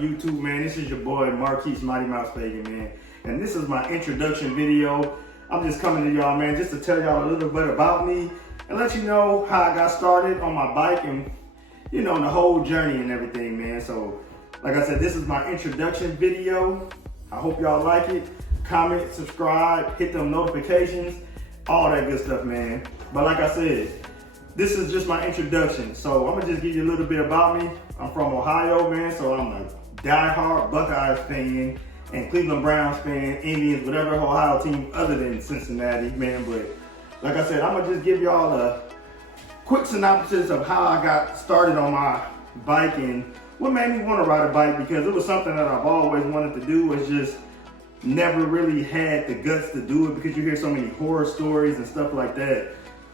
up, YouTube, man? This is your boy, Marquise Mighty Mouse Fagan, man. And this is my introduction video. I'm just coming to y'all, man, just to tell y'all a little bit about me and let you know how I got started on my bike and, you know, the whole journey and everything, man. So, like I said, this is my introduction video. I hope y'all like it. Comment, subscribe, hit them notifications, all that good stuff, man. But like I said, this is just my introduction. So I'm gonna just give you a little bit about me. I'm from Ohio, man, so I'm a diehard Buckeyes fan and Cleveland Browns fan, Indians, whatever Ohio team other than Cincinnati, man. But like I said, I'm gonna just give y'all a quick synopsis of how I got started on my bike and what made me want to ride a bike, because it was something that I've always wanted to do. It's just never really had the guts to do it because you hear so many horror stories and stuff like that.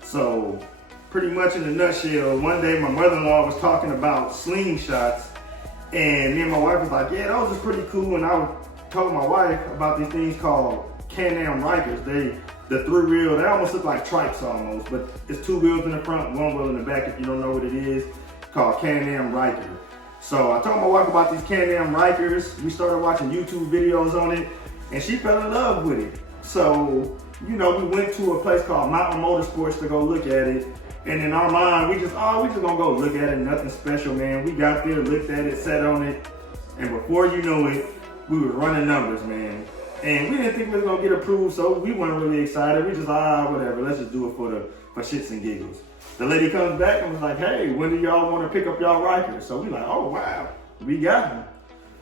So pretty much in a nutshell, one day my mother-in-law was talking about slingshots, and me and my wife was like, yeah, those are pretty cool. And I told my wife about these things called Can-Am Rikers. The three wheel, they almost look like trikes almost, but it's two wheels in the front, one wheel in the back. If you don't know what it is, called Can-Am Riker. So I told my wife about these Can-Am Rikers. We started watching YouTube videos on it, and she fell in love with it. So, you know, we went to a place called Mountain Motorsports to go look at it. And in our mind, we just gonna go look at it, nothing special, man. We got there, looked at it, sat on it, and before you know it, we were running numbers, man. And we didn't think we was gonna get approved, so we weren't really excited. We just whatever, let's just do it for shits and giggles. The lady comes back and was like, hey, when do y'all wanna pick up y'all Rikers? So we like, oh wow, we got them.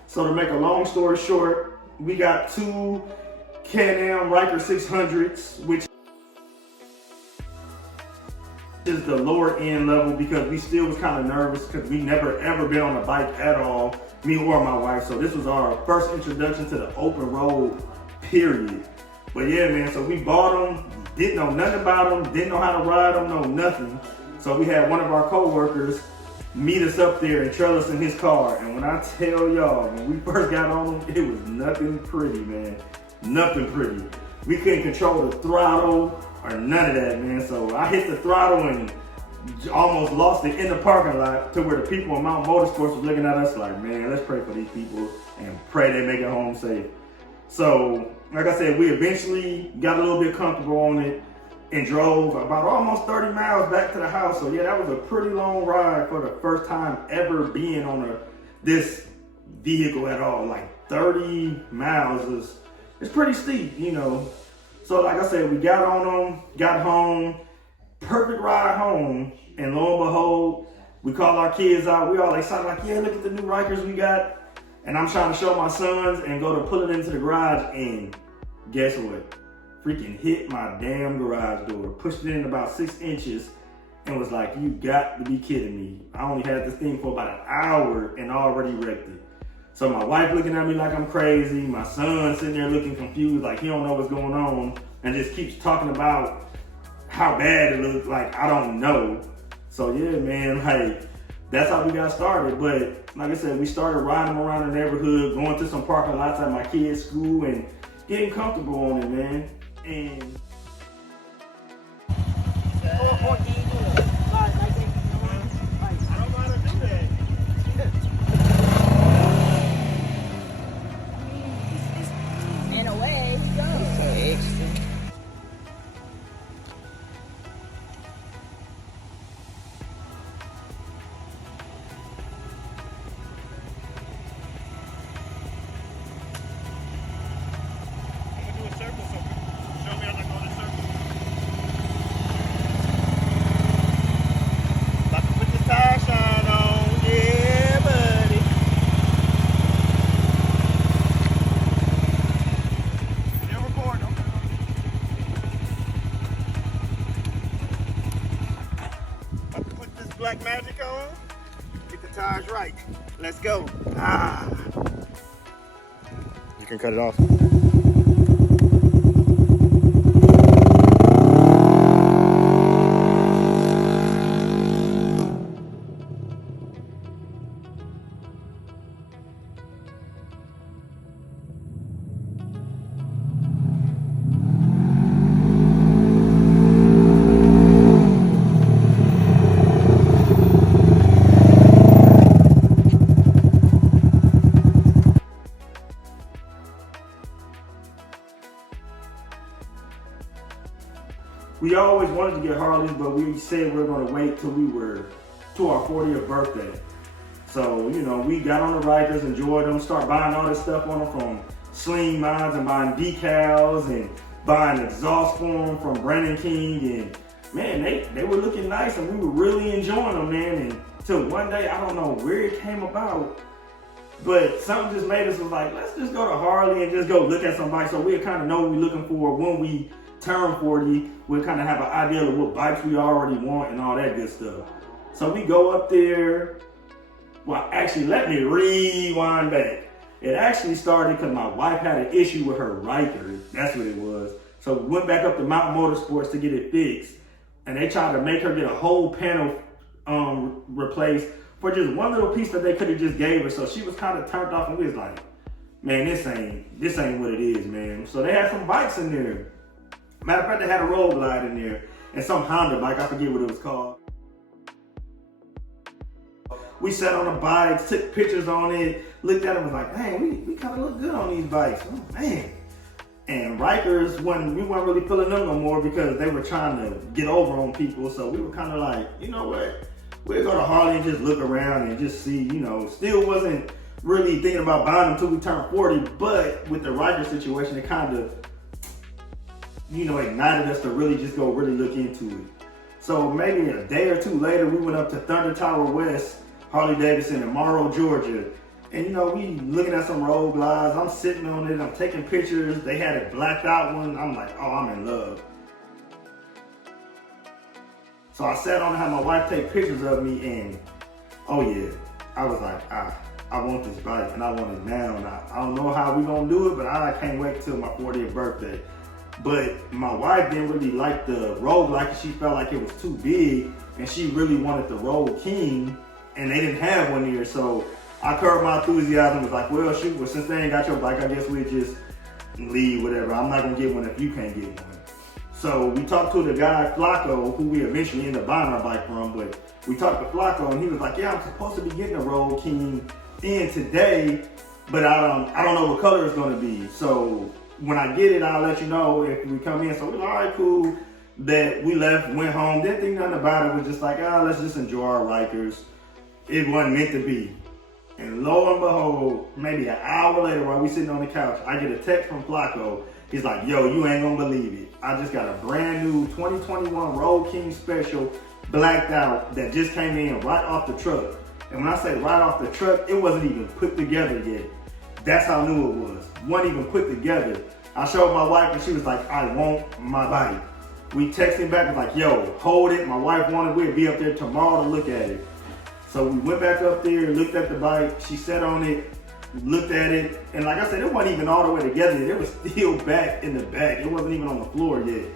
So to make a long story short, we got two Can-Am Riker 600s, which is the lower end level, because we still was kind of nervous because we never ever been on a bike at all, me or my wife. So this was our first introduction to the open road, period. But yeah, man, so we bought them, didn't know nothing about them, didn't know how to ride them, no nothing. So we had one of our co-workers meet us up there and trail us in his car. And when I tell y'all, when we first got on them, it was nothing pretty, man. Nothing pretty. We couldn't control the throttle or none of that, man. So I hit the throttle and almost lost it in the parking lot, to where the people in Mountain Motorsports was looking at us like, man, let's pray for these people and pray they make it home safe. So, like I said, we eventually got a little bit comfortable on it and drove about almost 30 miles back to the house. So yeah, that was a pretty long ride for the first time ever being on this vehicle at all. Like 30 miles it's pretty steep, you know. So like I said, we got on them, got home, perfect ride home, and lo and behold, we called our kids out. We all excited, like, yeah, look at the new Rikers we got. And I'm trying to show my sons and go to pull it into the garage, and guess what? Freaking hit my damn garage door, pushed it in about 6 inches, and was like, you got to be kidding me. I only had this thing for about an hour and already wrecked it. So my wife looking at me like I'm crazy, my son sitting there looking confused, like he don't know what's going on, and just keeps talking about how bad it looks, like I don't know. So yeah, man, like that's how we got started. But like I said, we started riding around the neighborhood, going to some parking lots at my kids' school and getting comfortable on it, man. And black magic on, get the tires right. Let's go. You can cut it off. We always wanted to get Harleys, but we said we were gonna wait till we were to our 40th birthday. So, you know, we got on the Rikers, enjoyed them, start buying all this stuff on them, from sling mines and buying decals and buying exhaust form from Brandon King. And man, they were looking nice and we were really enjoying them, man. And till one day, I don't know where it came about, but something just made us was like, let's just go to Harley and just go look at some bikes so we'll kind of know what we're looking for when we turn 40. We'll kind of have an idea of what bikes we already want and all that good stuff. So we go up there. Well, actually, let me rewind back. It actually started because my wife had an issue with her Riker. That's what it was. So we went back up to Mountain Motorsports to get it fixed. And they tried to make her get a whole panel replaced for just one little piece that they could have just gave her. So she was kind of turned off, and we was like, man, this ain't what it is, man. So they had some bikes in there. Matter of fact, they had a Road Glide in there and some Honda bike. I forget what it was called. We sat on the bikes, took pictures on it, looked at them, was like, man, we kind of look good on these bikes. Oh, man. And Rikers, we weren't really feeling them no more because they were trying to get over on people. So we were kind of like, you know what? We'll go to Harley and just look around and just see, you know. Still wasn't really thinking about buying them until we turned 40. But with the Riker situation, it kind of, you know, ignited us to really just go really look into it. So maybe a day or two later, we went up to Thunder Tower West, Harley Davidson in Morrow, Georgia. And you know, we looking at some Road Glides. I'm sitting on it, I'm taking pictures. They had a blacked out one. I'm like, oh, I'm in love. So I sat on and had my wife take pictures of me, and oh yeah, I was like, I want this bike and I want it now. And I don't know how we gonna do it, but I can't wait till my 40th birthday. But my wife didn't really like the Road Glide because she felt like it was too big, and she really wanted the Road King, and they didn't have one here. So I curbed my enthusiasm, was like, well, shoot, well, since they ain't got your bike, I guess we'll just leave, whatever. I'm not gonna get one if you can't get one. So we talked to the guy, Flacco, who we eventually ended up buying our bike from, but we talked to Flacco and he was like, yeah, I'm supposed to be getting a Road King in today, but I don't know what color it's gonna be. So when I get it, I'll let you know if we come in. So we were all right, cool. That we left, went home, didn't think nothing about it, was just like, let's just enjoy our Rikers. It wasn't meant to be. And lo and behold, maybe an hour later while we sitting on the couch, I get a text from Flacco. He's like, yo, you ain't gonna believe it. I just got a brand new 2021 Road King Special blacked out that just came in right off the truck. And when I say right off the truck, it wasn't even put together yet. That's how new it was. Wasn't even put together. I showed my wife and she was like, I want my bike. We texted back and like, yo, hold it. My wife wanted, we'd be up there tomorrow to look at it. So we went back up there, looked at the bike. She sat on it, looked at it. And like I said, it wasn't even all the way together. It was still back in the back. It wasn't even on the floor yet.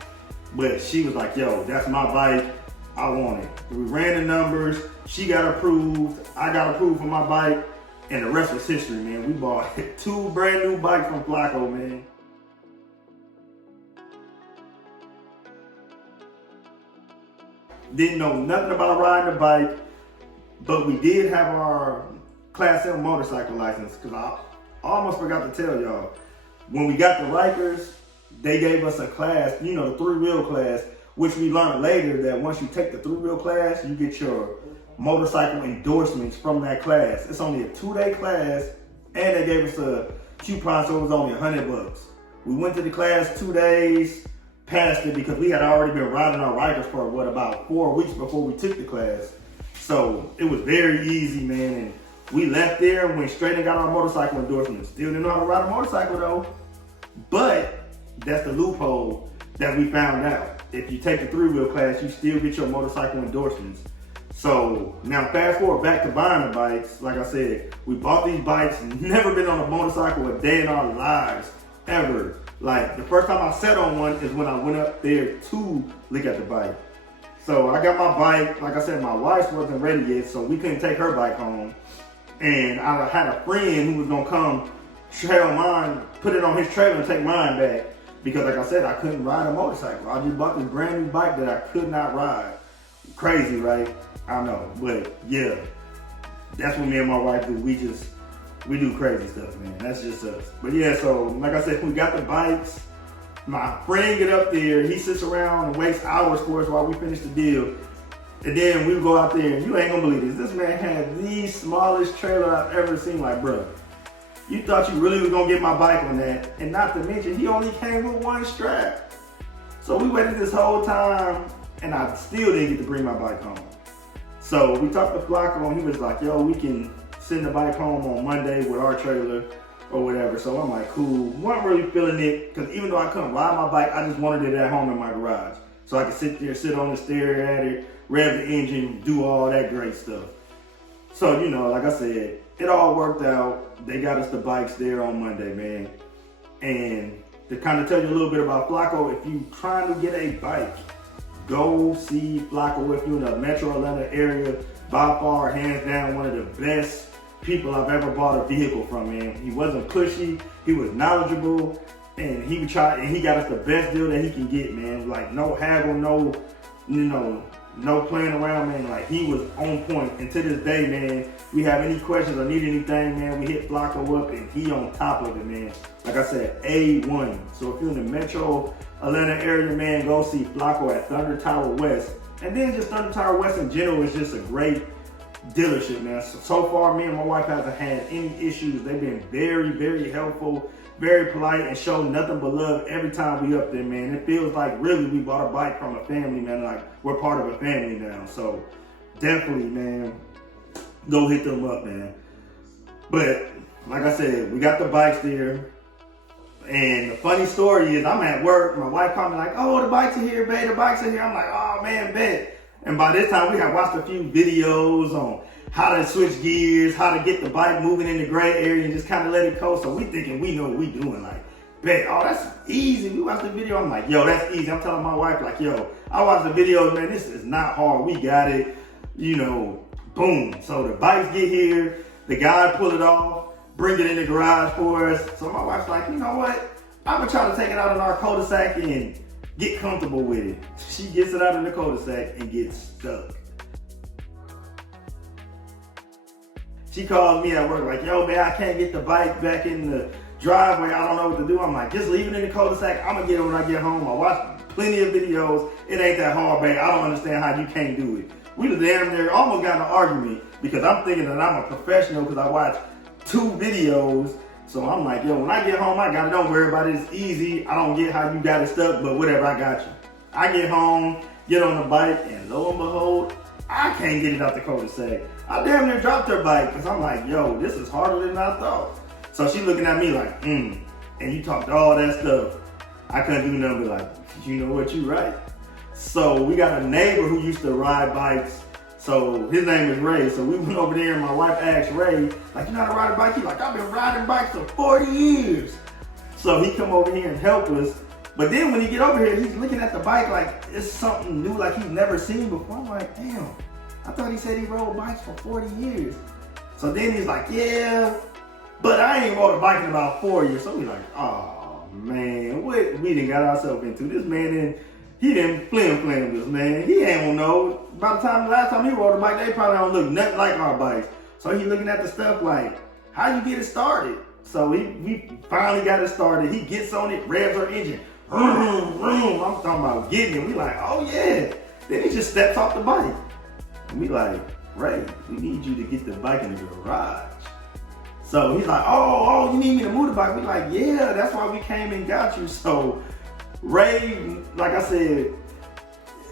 But she was like, yo, that's my bike. I want it. We ran the numbers. She got approved. I got approved for my bike. And the rest was history, man. We bought 2 brand new bikes from Flacco, man. Didn't know nothing about riding a bike, but we did have our Class M motorcycle license, because I almost forgot to tell y'all. When we got the Rikers, they gave us a class, you know, the 3-wheel class, which we learned later that once you take the 3-wheel class, you get your motorcycle endorsements from that class. It's only a 2-day class, and they gave us a coupon, so it was only $100. We went to the class 2 days, passed it because we had already been riding our Rikers for about 4 weeks before we took the class. So it was very easy, man. And we left there and went straight and got our motorcycle endorsements. Still didn't know how to ride a motorcycle though. But that's the loophole that we found out. If you take the 3-wheel class, you still get your motorcycle endorsements. So now fast forward back to buying the bikes. Like I said, we bought these bikes, never been on a motorcycle a day in our lives, ever. Like the first time I sat on one is when I went up there to look at the bike. So I got my bike. Like I said, my wife wasn't ready yet, so we couldn't take her bike home. And I had a friend who was gonna come trail mine, put it on his trailer and take mine back. Because like I said, I couldn't ride a motorcycle. I just bought this brand new bike that I could not ride. Crazy, right? I know, but yeah, that's what me and my wife do. We do crazy stuff, man. That's just us. But yeah, so like I said, we got the bikes. My friend get up there, he sits around and waits hours for us while we finish the deal. And then we go out there and you ain't gonna believe this. This man had the smallest trailer I've ever seen. Like, bro, you thought you really was gonna get my bike on that. And not to mention, he only came with one strap. So we waited this whole time and I still didn't get to bring my bike home. So we talked to Flacco and he was like, yo, we can send the bike home on Monday with our trailer or whatever. So I'm like, cool. Wasn't really feeling it, because even though I couldn't ride my bike, I just wanted it at home in my garage. So I could sit there, sit on the stare at it, rev the engine, do all that great stuff. So, you know, like I said, it all worked out. They got us the bikes there on Monday, man. And to kind of tell you a little bit about Flacco, if you trying to get a bike, go see Flacco. If you're in the Metro Atlanta area, by far, hands down, one of the best people I've ever bought a vehicle from, man. He wasn't pushy, he was knowledgeable, and he would try, and he got us the best deal that he can get, man. Like, no haggle, no, you know, no playing around, man. Like, he was on point. And to this day, man, we have any questions or need anything, man, we hit Flacco up and he on top of it, man. Like I said, A1. So if you're in the Metro Atlanta area, man, go see Flacco at Thunder Tower West. And then just Thunder Tower West in general is just a great dealership, man. So far, me and my wife hasn't had any issues. They've been very, very helpful, very polite, and show nothing but love every time we up there, man. It feels like really we bought a bike from a family, man. Like, we're part of a family now. So definitely, man, go hit them up, man. But like I said, we got the bikes there. And the funny story is, I'm at work, my wife called me like, oh, the bikes are here, babe, the bikes are here. I'm like, oh man, bet. And by this time, we had watched a few videos on how to switch gears, how to get the bike moving in the gray area and just kind of let it go. So we thinking we know what we doing. Like, bet, oh, that's easy. We watched the video. I'm like, yo, that's easy. I'm telling my wife, like, yo, I watched the video, man, this is not hard. We got it, you know, boom. So the bikes get here, the guy pull it off, bring it in the garage for us. So my wife's like, you know what? I'm gonna try to take it out in our cul-de-sac and get comfortable with it. She gets it out in the cul-de-sac and gets stuck. She calls me at work like, yo, man, I can't get the bike back in the driveway. I don't know what to do. I'm like, just leave it in the cul-de-sac. I'm gonna get it when I get home. I watched plenty of videos. It ain't that hard, babe. I don't understand how you can't do it. We was damn near almost got in an argument because I'm thinking that I'm a professional because I watched 2 videos. So I'm like, yo, when I get home, I got it. Don't worry about it. It's easy. I don't get how you got it stuck, but whatever, I got you. I get home, get on the bike, and lo and behold, I can't get it out the cul-de-sac. I damn near dropped her bike because I'm like, yo, this is harder than I thought. So she looking at me like, and you talked all that stuff. I couldn't do nothing but like, you know what, you right. So we got a neighbor who used to ride bikes. So his name is Ray. So we went over there and my wife asked Ray, like, you know how to ride a bike? He's like, I've been riding bikes for 40 years. So he come over here and help us. But then when he get over here, he's looking at the bike like it's something new, like he's never seen before. I'm like, damn, I thought he said he rode bikes for 40 years. So then he's like, yeah, but I ain't rode a bike in about 4 years. So we like, oh man, what we done got ourselves into. This man he didn't flim this, man. He ain't gonna know. By the last time he rode a bike, they probably don't look nothing like our bikes. So he looking at the stuff like, how you get it started? So we finally got it started. He gets on it, revs our engine. Vroom, vroom. I'm talking about getting it. We like, oh yeah. Then he just steps off the bike. And we like, Ray, we need you to get the bike in the garage. So he's like, oh, you need me to move the bike? We like, yeah, that's why we came and got you. So Ray, like I said,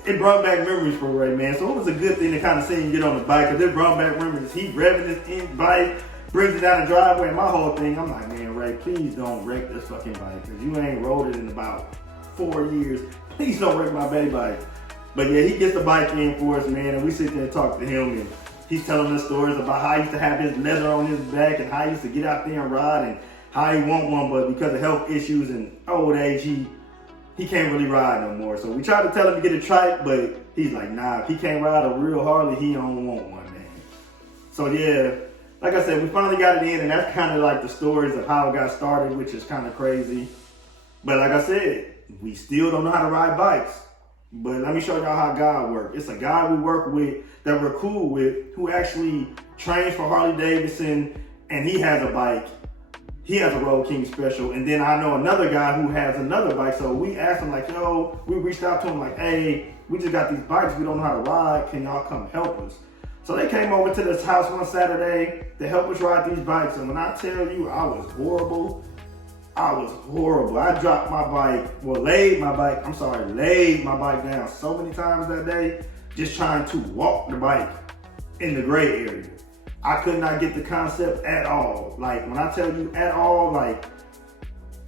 it brought back memories for Ray, man. So it was a good thing to kind of see him get on the bike, because it brought back memories. He revving his bike, brings it down the driveway, and my whole thing, I'm like, man, Ray, please don't wreck this fucking bike, because you ain't rode it in about 4 years. Please don't wreck my baby bike. But yeah, he gets the bike in for us, man, and we sit there and talk to him, and he's telling us stories about how he used to have his leather on his back and how he used to get out there and ride and how he want one, but because of health issues and old age, he can't really ride no more. So we tried to tell him to get a trike, but he's like, nah, if he can't ride a real Harley, he don't want one, man. So yeah, like I said, we finally got it in, and that's kind of like the stories of how it got started, which is kind of crazy. But like I said, we still don't know how to ride bikes. But let me show y'all how God works. It's a guy we work with that we're cool with who actually trains for Harley Davidson, and he has a bike. he has a Road King special. And then I know another guy who has another bike. So we asked him like, yo, we reached out to him like, hey, we just got these bikes. We don't know how to ride. Can y'all come help us? So they came over to this house one Saturday to help us ride these bikes. And when I tell you I was horrible, I was horrible. I dropped my bike, laid my bike down so many times that day, just trying to walk the bike in the gray area. I could not get the concept at all. Like, when I tell you at all, like,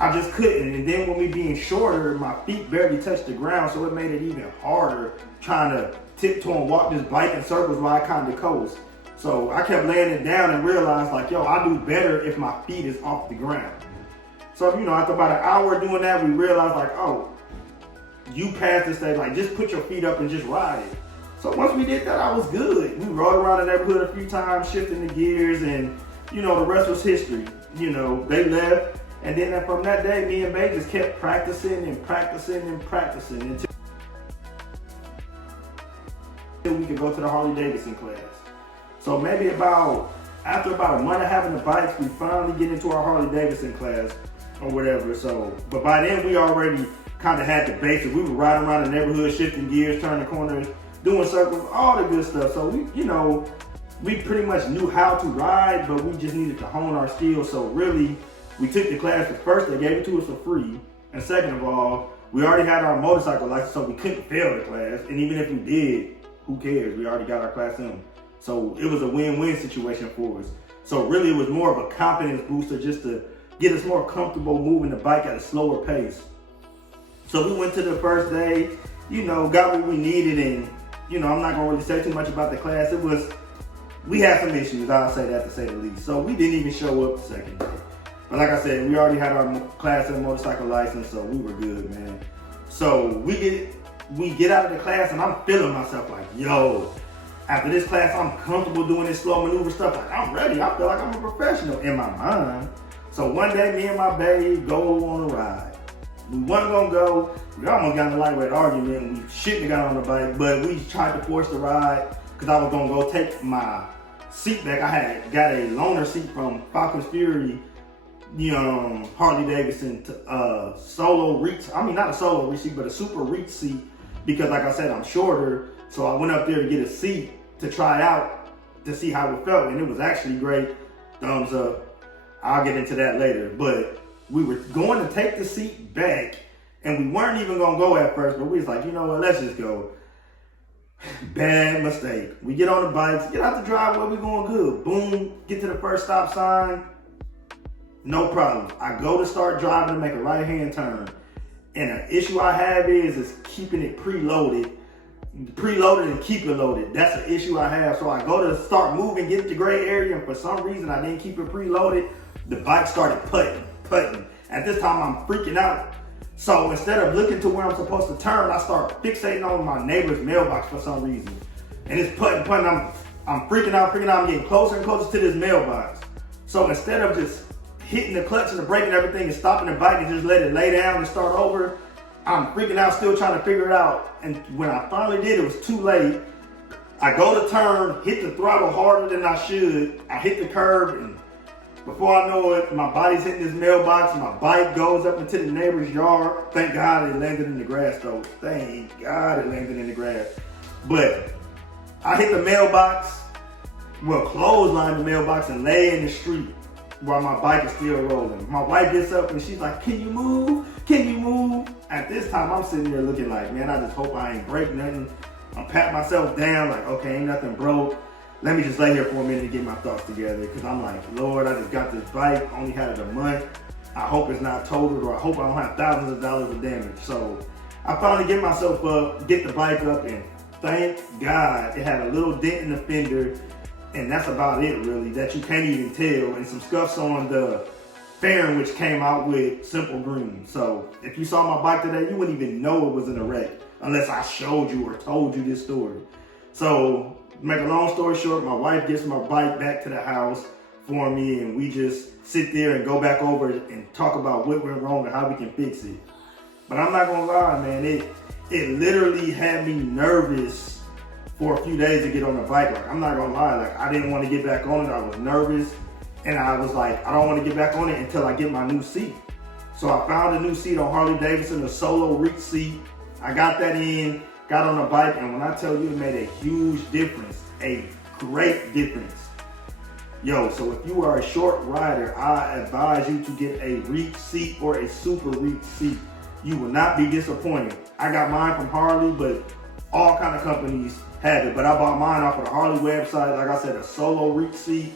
I just couldn't. And then when we being shorter, my feet barely touched the ground, so it made it even harder trying to tiptoe and walk this bike in circles while I kind of coast. So I kept laying it down and realized like, yo, I do better if my feet is off the ground. So, after about an hour doing that, we realized like, oh, you passed this stage, like just put your feet up and just ride it. So once we did that, I was good. We rode around the neighborhood a few times, shifting the gears, and the rest was history. They left, and then from that day, me and Bae just kept practicing and practicing and practicing until we could go to the Harley Davidson class. So maybe after about a month of having the bikes, we finally get into our Harley Davidson class or whatever. So, but by then we already kind of had the basics. We were riding around the neighborhood, shifting gears, turning corners, doing circles, all the good stuff. So we pretty much knew how to ride, but we just needed to hone our skills. So really, we took the class. First, they gave it to us for free. And second of all, we already had our motorcycle license, so we couldn't fail the class. And even if we did, who cares? We already got our class in. So it was a win-win situation for us. So really, it was more of a confidence booster just to get us more comfortable moving the bike at a slower pace. So we went to the first day, got what we needed, and I'm not gonna really say too much about the class. We had some issues, I'll say that to say the least. So we didn't even show up the second day. But like I said, we already had our class and motorcycle license, so we were good, man. So we get out of the class, and I'm feeling myself like, yo, after this class, I'm comfortable doing this slow maneuver stuff. Like, I'm ready. I feel like I'm a professional in my mind. So one day, me and my babe go on a ride. We wasn't gonna go. We almost got in a lightweight argument, and we shouldn't have got on the bike, but we tried to force the ride because I was gonna go take my seat back. I had got a loaner seat from Falcon's Fury, Harley Davidson solo reach. I mean, not a solo reach seat, but a super reach seat, because like I said, I'm shorter. So I went up there to get a seat to try out to see how it felt, and it was actually great. Thumbs up. I'll get into that later. But we were going to take the seat back, and we weren't even going to go at first, but we was like, you know what, let's just go. Bad mistake. We get on the bikes, get out the driveway, we going good. Boom, get to the first stop sign. No problem. I go to start driving to make a right-hand turn. And an issue I have is keeping it preloaded and keep it loaded. That's an issue I have. So I go to start moving, get to the gray area, and for some reason I didn't keep it preloaded. The bike started putting. At this time I'm freaking out. So instead of looking to where I'm supposed to turn, I start fixating on my neighbor's mailbox for some reason. And it's putting. I'm freaking out. I'm getting closer and closer to this mailbox. So instead of just hitting the clutch and the brake and everything and stopping the bike and just let it lay down and start over, I'm freaking out, still trying to figure it out. And when I finally did, it was too late. I go to turn, hit the throttle harder than I should. I hit the curb, and before I know it, my body's hitting this mailbox. My bike goes up into the neighbor's yard. Thank God it landed in the grass, though. Thank God it landed in the grass. But I hit the mailbox, clothesline the mailbox and lay in the street while my bike is still rolling. My wife gets up and she's like, can you move? Can you move? At this time, I'm sitting there looking like, man, I just hope I ain't break nothing. I'm patting myself down like, okay, ain't nothing broke. Let me just lay here for a minute and get my thoughts together. Because I'm like, Lord, I just got this bike, only had it a month. I hope it's not totaled, or I hope I don't have thousands of dollars of damage. So I finally get myself up, get the bike up, and thank God it had a little dent in the fender. And that's about it, really, that you can't even tell. And some scuffs on the fairing, which came out with simple green. So if you saw my bike today, you wouldn't even know it was in a wreck unless I showed you or told you this story. So make a long story short, my wife gets my bike back to the house for me, and we just sit there and go back over it and talk about what went wrong and how we can fix it. But I'm not gonna lie, man, it literally had me nervous for a few days to get on the bike. Like, I'm not gonna lie, like I didn't want to get back on it. I was nervous. And I was like, I don't want to get back on it until I get my new seat. So I found a new seat on Harley Davidson, a solo reach seat. I got that in, got on the bike, and when I tell you, it made a huge difference, a great difference. Yo, so if you are a short rider, I advise you to get a reach seat or a super reach seat. You will not be disappointed. I got mine from Harley, but all kind of companies have it. But I bought mine off of the Harley website. Like I said, a solo reach seat.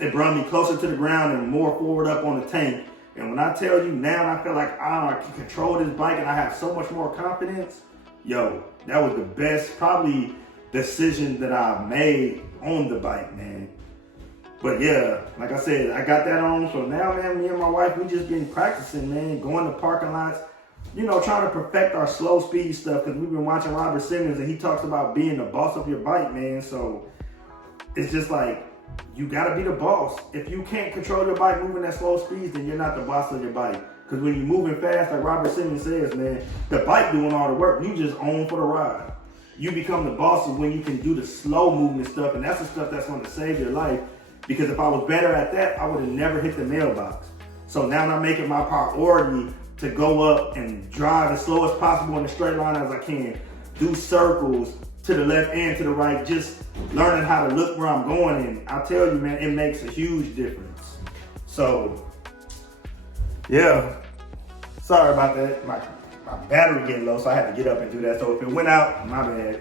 It brought me closer to the ground and more forward up on the tank. And when I tell you now, I feel like I can control this bike and I have so much more confidence. Yo, that was the best, probably, decision that I made on the bike, man. But yeah, like I said, I got that on. So now, man, me and my wife, we just been practicing, man, going to parking lots, you know, trying to perfect our slow speed stuff, because we've been watching Robert Simmons and he talks about being the boss of your bike, man. So it's just like, you gotta be the boss. If you can't control your bike moving at slow speeds, then you're not the boss of your bike. Because when you're moving fast, like Robert Simmons says, man, the bike doing all the work. You just own for the ride. You become the boss of when you can do the slow movement stuff, and that's the stuff that's gonna save your life. Because if I was better at that, I would have never hit the mailbox. So now I'm making my priority to go up and drive as slow as possible in a straight line as I can. Do circles to the left and to the right, just learning how to look where I'm going. And I'll tell you, man, it makes a huge difference. So, yeah, sorry about that. My battery getting low, so I had to get up and do that. So if it went out, my bad.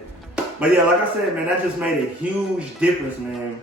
But yeah, like I said, man, that just made a huge difference, man.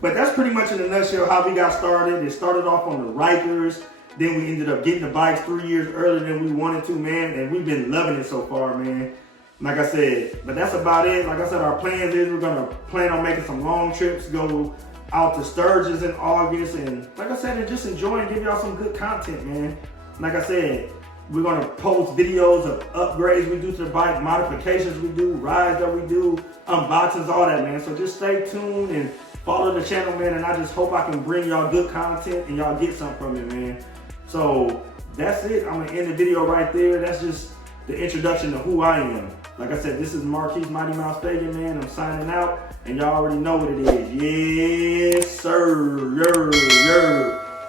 But that's pretty much in a nutshell how we got started. It started off on the Rikers. Then we ended up getting the bikes 3 years earlier than we wanted to, man. And we've been loving it so far, man. Like I said, but that's about it. Like I said, our plans is we're going to plan on making some long trips, go out to Sturgis in August. And like I said, just enjoy and give y'all some good content, man. Like I said, we're going to post videos of upgrades we do to the bike, modifications we do, rides that we do, unboxings, all that, man. So just stay tuned and follow the channel, man, and I just hope I can bring y'all good content and y'all get something from it, man. So that's it. I'm gonna end the video right there. That's just the introduction to who I am. Like I said, this is Marquise Mighty Mouse Fagan, man. I'm signing out, and y'all already know what it is. Yes, sir.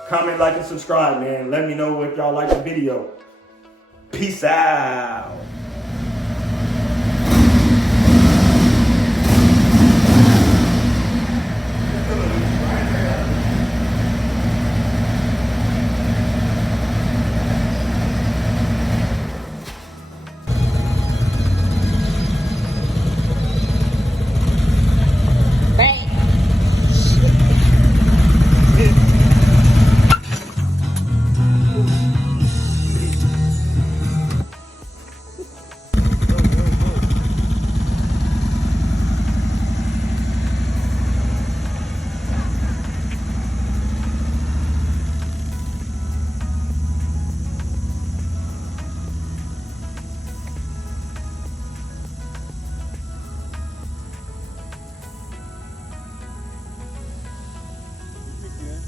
Comment, like, and subscribe, man. Let me know if y'all like the video. Peace out.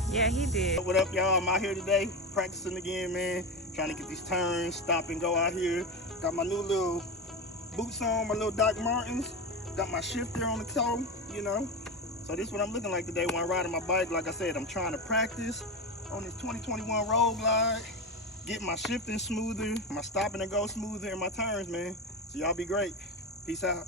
Yeah, he did. What up, y'all? I'm out here today, practicing again, man. Trying to get these turns, stop and go out here. Got my new little boots on, my little Doc Martens. Got my shifter on the toe, you know. So this is what I'm looking like today when I'm riding my bike. Like I said, I'm trying to practice on this 2021 Road Glide, get my shifting smoother, my stopping and go smoother, and my turns, man. So y'all be great. Peace out.